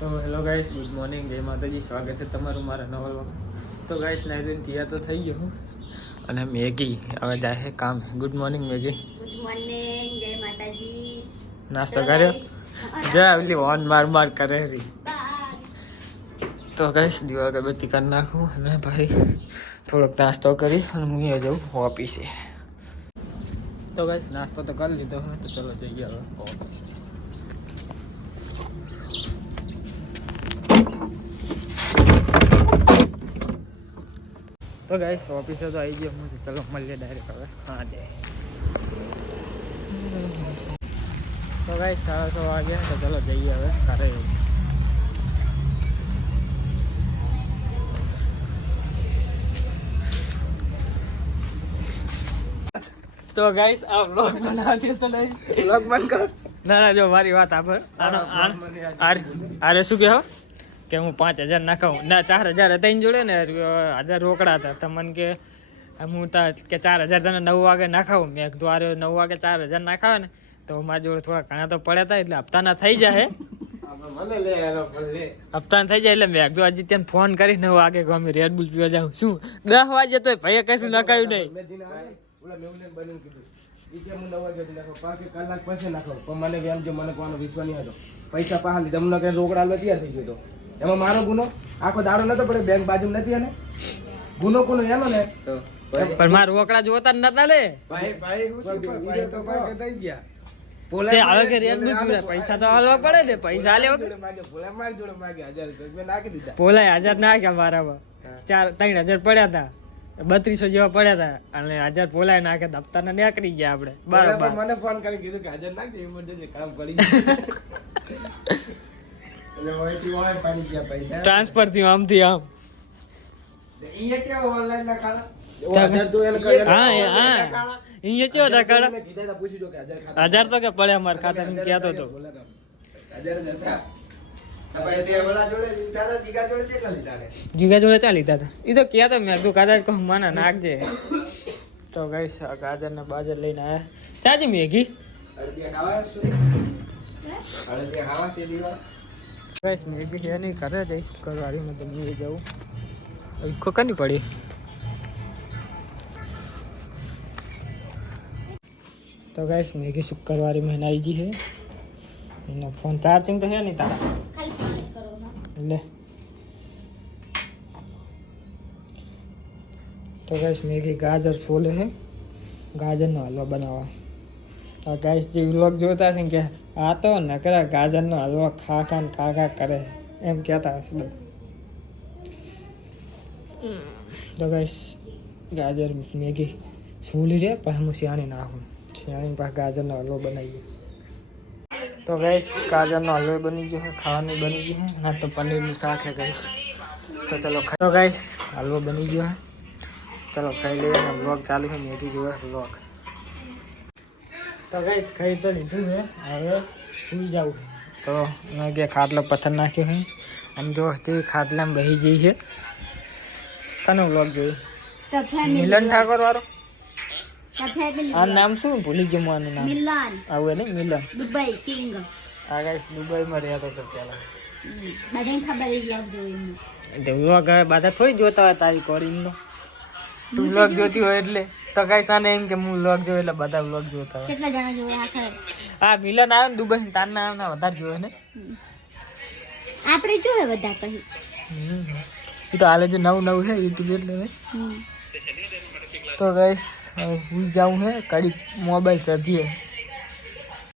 તો hello guys, good morning, જય માતાજી. સ્વાગત છે તમારું મારા નવા વ્લોગ. તો ગાઈસ નાઈન તૈયાર તો થઈ ગયો હું અને મેગી હવે જાય કામ. Good morning Maggi. Good morning, જય માતાજી. નાસ્તો કર્યો? જા આવલી ઓન માર કરે રી. તો ગાઈસ દીવા અગરબત્તી કરી નાખું અને ભાઈ થોડોક નાસ્તો કરી અને હું જાઉં ઓફિસે. તો ગાઈસ નાસ્તો તો કરી લીધો હોય તો ચલો જઈએ હવે ઓફિસે. તો ગાઈસ ઓફિસે તો આવી ગયો હું. ચલો મળીએ ડાયરેક્ટ હવે. હા જય. તો ગાઈસ 6:30 વાગ્યા તો ચલો જઈએ હવે ઘરે. તો ગાઈસ આ વ્લોગ બનાવતી તો નહીં. વ્લોગ બંધ કર. ના જો મારી વાત આભર. આરે શું કહો કે હું 5,000 નાખાવું ના 4,000 હતા એની જોડે ને 1,000 રોકડા હતા. તમને કે હું કે 4,000 તને 9 વાગે નાખાવું. મેં કીધું આરે 9 વાગે 4,000 નાખાવે ને તો મારી જોડે થોડા ઘણા તો પડ્યા હતા એટલે હપ્તાના થઈ જાય. હપ્તાના થઈ જાય એટલે મેં કીધું હજી ત્યાં ફોન કરી 9 વાગે ગમે રેડબુલ પીવા જાઉં. શું 10 વાગે તો ભાઈએ કશું નખાયું નહીં. કલાક પછી નાખો પણ મને એમ જે મને કોનો વિશ્વાસ નહીં હતો. પૈસા પાહા લીધા અમને કઈ રોકડા હાલવા તૈયાર થઈ ગયો. એમાં મારો ગુનો આખો દાડો નતો પડે. બેંક બાજુ નથી અને ગુનો કોનો એનો ને તો પણ મારા રોકડા જોતા નતા લે. ભાઈ તો ભાઈ થઈ ગયા. હવે કે રેડબુલ પીવા પૈસા તો હાલવા પડે ને. પૈસા હાલે વગર મારી જોડે માગે 1,000 રૂપિયા નાખી દીધા. પોલાય 1,000 નાખ્યા મારામાં. 3,000 પડ્યા હતા. 3200 જેવા પડ્યા હતા અને 1,000 પોલાય નાખે હપ્તાના નીકળી ગયા આપણે. બરાબર મને ફોન કરી કીધું કે 1,000 નાખ દે ઇમરજન્સી કામ પડી એટલે ઓયથી ઓય પડી ગયા પૈસા ટ્રાન્સફર થી આમથી આમ. અહીંયા છે ઓનલાઈન ના કાળા 1,000 તો એને હા અહીંયા ચો રકાડા મેં કીધા પૂછી જો કે 1,000 તો કે પડે અમાર ખાતામાં કહેતો તો 1,000 જતા ભાઈ તે ઓલા જોડે લીધા જીગા જોડે કેટલા લીધા ને જીગા જોડે ચા લીધા હતા. એ તો કહેતો મેં કીધું કદાચ કહું મને નાખજે. તો ગાઈસ ગાજર ને બાજર લઈને આયા. ચાજી મેગી અડદિયા ખાવા શું અડદિયા ખાવા તે દીવા ગાઈસ મેગી હે નહીં કરે જઈશ કરવારીમાં તો મેં જાઉં કોકની પડી. તો ગાઈસ મેગી શુક્રવારી में आई जी है. એનો ફોન ચાર્જિંગ તો હે નહીં તારા ખાલી ફોન જ કરો ના. લે. તો ગાઈસ મેગી ગાજર છોલે હે. ગાજરનો હલવા બનાવવા. આ ગાઈસ જે વ્લોગ જોતા છે કે આ તો નકરા ગાજરનો હલવા ખા કરે એમ કહેતા હશે બધા. તો ગાઈસ ગાજર મેગી છોલી છે પછી હું શિયાળી નાખું. શિયાળી પાસે ગાજરનો હલવો બનાવીએ. તો ગાઈસ ગાજરનો હલવો બની ગયો છે. ખાવાનું બની ગયું છે. ના તો પનીરનું શાક છે ગાઈસ. તો ચલો તો ગાઈસ હલવો બની ગયો છે. ચલો ખાઈ લઈએ અને વ્લોગ ચાલુ છે. મેગી જોવે વ્લોગ. તો ગાઈસ ખાઈ તો લીધું છે. હવે સુઈ જવું. તો મેં કે ખાટલો પથ્થર નાખ્યો છે. આમ જો હજી ખાટલામાં બેસી જઈ છે. કનો વ્લોગ જોઈ? મિલન ઠાકોર વાળો. આ નામ શું ભૂલી ગયો હું આનું નામ. મિલન આવું ને મિલન દુબઈ કિંગ. આ ગાઈસ દુબઈમાં રહેતો હતો પહેલા. બધાને ખબર એ વ્લોગ જોઈને. તે વ્લોગ બધા થોડી જોતા હોય તારી કોરિંગનો. તું વ્લોગ જોતી હોય એટલે તો ગાઈસ આને એમ કે હું વ્લોગ જોઉં એટલે બધા વ્લોગ જોતા હોય. કેટલા જણા જોવે આખર? આ મિલન આવે ને દુબઈ તારના નામના વધારે જોવે ને. આપણે જોવે બધા પછી. એ તો હાલે જો નવું છે યુટ્યુબ એટલે ને. તો ગાઈસ હું જાઉં હે કડી મોબાઈલ સધીએ